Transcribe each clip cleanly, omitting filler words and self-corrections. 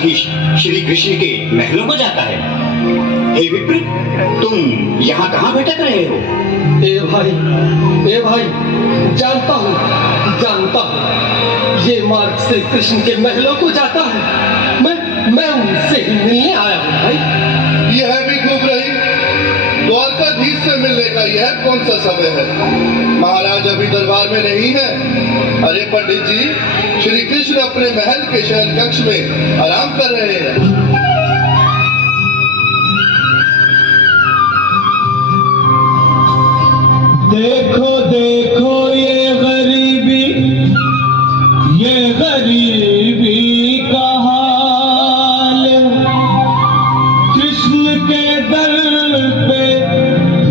श्री कृष्ण के महलों को जाता है। हे विप्र, तुम यहाँ कहाँ भटक रहे हो? ए भाई, जानता हूँ, ये मार्ग श्री कृष्ण के महलों को जाता है। मैं उनसे ही मिलने आया हूँ भाई। यह भी खूब रही, द्वारकाधीश से मिलने का यह कौन सा समय है? महाराज अभी दरबार में नहीं है। अरे पंडित जी, श्री कृष्ण अपने महल के शयन कक्ष में आराम कर रहे हैं। देखो देखो ये गरीबी का हाल, कृष्ण के दर पे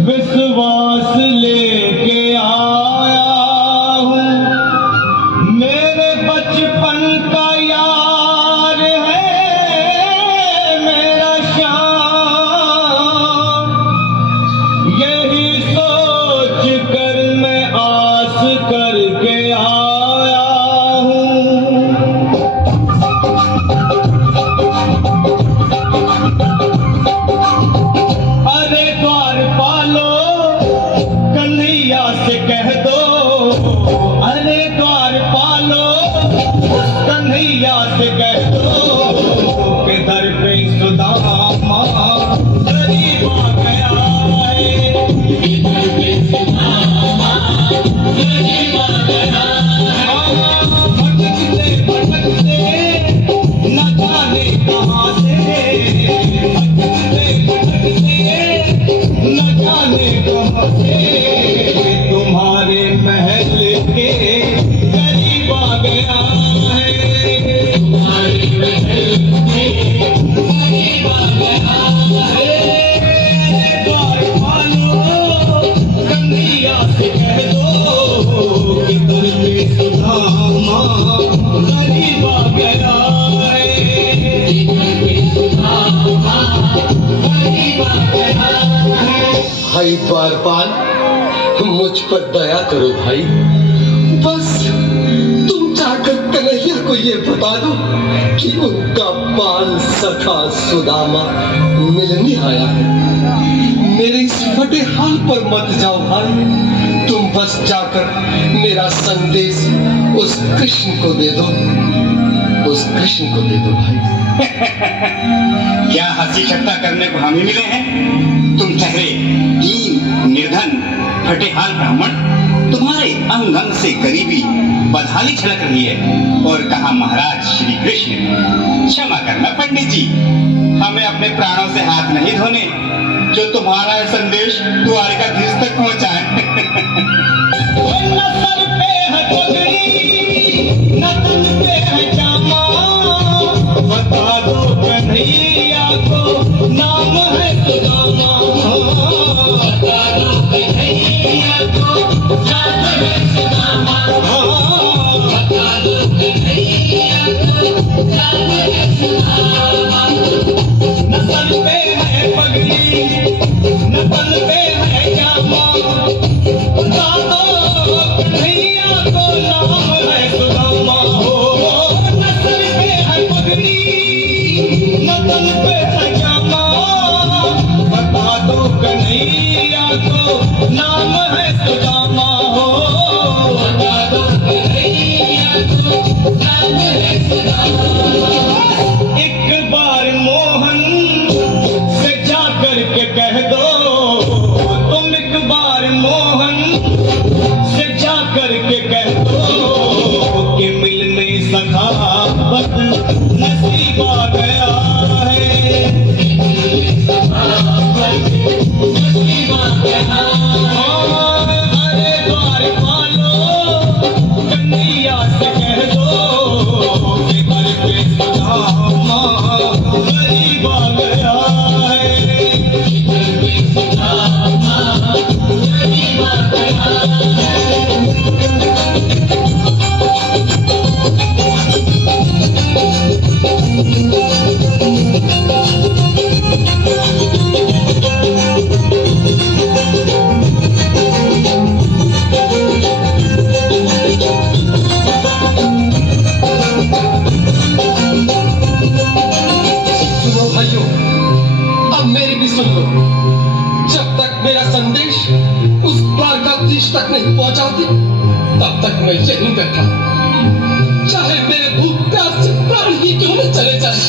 विश्वास लेके आया हूँ। मेरे बचपन का यार है मेरा श्याम, यही सोच कर मैं आस करके आया हूँ। अरे द्वारपालो, कन्हैया से कह दो, अरे द्वारपालो, कन्हैया से कह दो कि दर पे सुदामा गरीब आ गया है। दर पे सुदामा गरीब आ गया है। भटकते न जाने कहाँ से, भटकते न जाने कहाँ से, तुम्हारे महल के करीब आ गया है। तुम्हारे महल के करीब आ गया है। द्वारपालो, कन्हैया से कह दो कि दर पे सुदामा गरीब आ गया है। दर पे सुदामा गरीब आ गया है। भाई द्वारपाल, मुझ पर दया करो भाई। बस तुम जाकर कन्हैया को ये बता दो कि उनका बाल सखा सुदामा मिलने आया है। मेरे इस फटे हाल पर मत जाओ भाई, तुम बस जाकर मेरा संदेश उस कृष्ण को दे दो, उस कृष्ण को दे दो भाई। क्या हंसी ठट्टा करने को हम ही मिले हैं? तुम ठहरे दीन निर्धन फटे हाल ब्राह्मण, तुम्हारे अंग अंग से गरीबी बदहाली छलक रही है। और कहा महाराज श्री कृष्ण। क्षमा करना पंडित जी, हमें अपने प्राणों से हाथ नहीं धोने जो तुम्हारा संदेश द्वारकाधीश तक पहुंचाए। न सर पे है पगड़ी, न तन पे है जामा, बता दो कन्हैया को नाम है सुदामा। बता दो कन्हैया को नाम है सुदामा। बता दो कन्हैया को नाम है सुदामा। न सर पे है पगड़ी, न तन पे है जामा, बता दो कन्हैया को नाम है सुदामा। न सर पे है पगड़ी, न तन पे है जामा, बता दो कन्हैया को नाम है सुदामा। बता दो कन्हैया को नाम है सुदामा। एक बार मोहन से जाकर के कह दो, तुम एक बार मोहन से जाकर के कह दो कि मिलने सखावत नसीब आ गया है। नसीब आ गया है। अरे द्वारपालो, कन्हैया से कह दो कि दर पे सुदामा गरीब आ गया है। दर पे सुदामा गरीब आ गया है। नहीं पहुंचाती तब तक मैं यहीं बैठा, चाहे मेरे भूख प्यास से प्राण ही क्यों न चले जाए।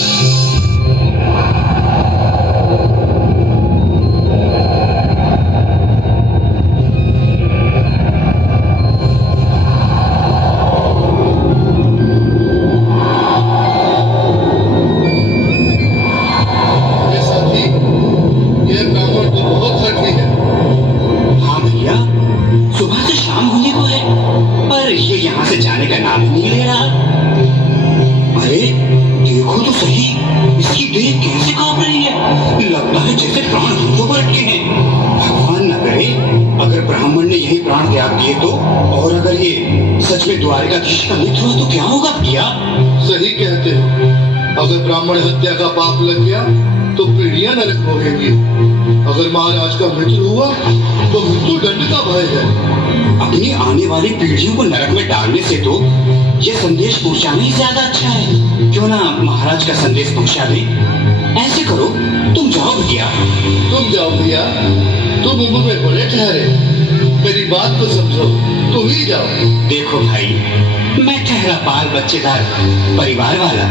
ये साथी, ये ब्राह्मण तो बहुत हठी है। हाँ भैया, सुबह से शाम होने को है पर ये यहाँ से जाने का नाम ही नहीं ले रहा। अरे देखो तो सही, इसकी देह कैसे कांप रही है, लगता है जैसे प्राण हाथों पर अटके हैं। भगवान न करे अगर ब्राह्मण ने यही प्राण त्याग दिए तो, और अगर ये सच में द्वारिकाधीश का मित्र हुआ तो क्या होगा भैया? सही कहते हो, अगर ब्राह्मण हत्या का पाप लग गया तो पीढ़ियां नरक भोगेंगी। अगर महाराज का मित्र हुआ तो मृत्यु दंड का भय है। अपनी आने वाली पीढ़ियों को नरक में डालने से तो ये संदेश पहुंचाना ही ज्यादा अच्छा है। क्यों ना महाराज का संदेश पहुंचा दे। ऐसे करो, तुम जाओ भैया। तुम जाओ भैया, तुम उम्र में बड़े ठहरे, मेरी बात तो समझो, तुम ही जाओ। देखो भाई, मैं ठहरा बाल बच्चेदार परिवार वाला,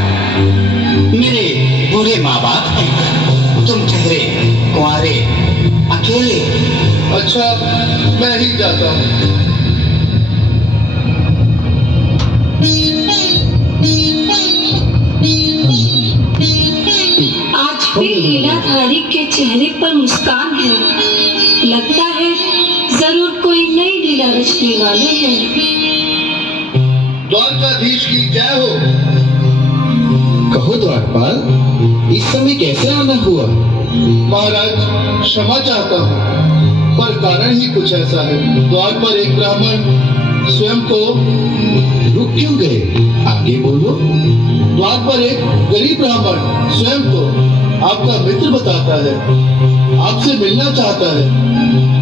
मेरे बूढ़े माँ बाप हैं, तुम ठहरे कुंवारे अकेले। अच्छा, मैं ही जाता हूँ। आज भी लीलाधारी के चेहरे पर मुस्कान है, लगता है जरूर कोई नई लीला रचने वाले हैं। द्वारकाधीश की जय हो। कहो द्वारपाल, इस समय कैसे आना हुआ? महाराज, क्षमा चाहता हूँ, पर कारण ही कुछ ऐसा है। द्वार पर एक ब्राह्मण स्वयं को रुक क्यों गए? आगे बोलो। द्वार पर एक गरीब ब्राह्मण स्वयं को आपका मित्र बताता है, आपसे मिलना चाहता है।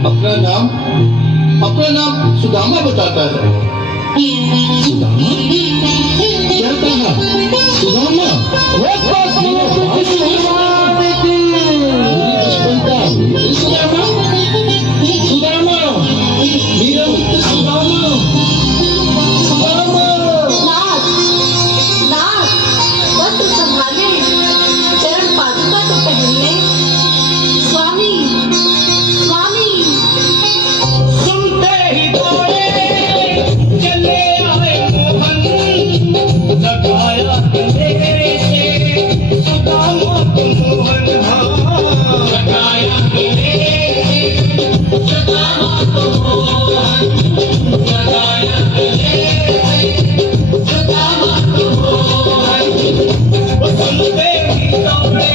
अपना नाम सुदामा बताता है। सुदामा? क्या कहा? सुदामा? मेरी बचपन का मित्र सुदामा? सुदामा, मेरा मित्र सुदामा। सुदामा। नाथ, नाथ, बस तो संभाले, चरण पादुका तो पहन ले। स्वामी, स्वामी। सुनते ही दौड़े चले आए मोहन, लगाया गले से सुदामा को मोहन। हाँ, लगाया गले से सुदामा को मोहन, लगाया गले से सुदामा को मोहन। वो सुनते ही दौड़े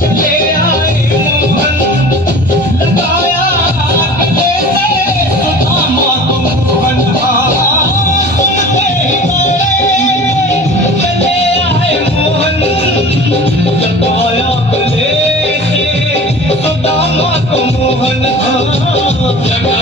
चले आए मोहन, लगाया गले से सुदामा को मोहन। हाँ, सुनते ही दौड़े चले आए मोहन, लगाया गले से सुदामा को मोहन। हाँ, लगाया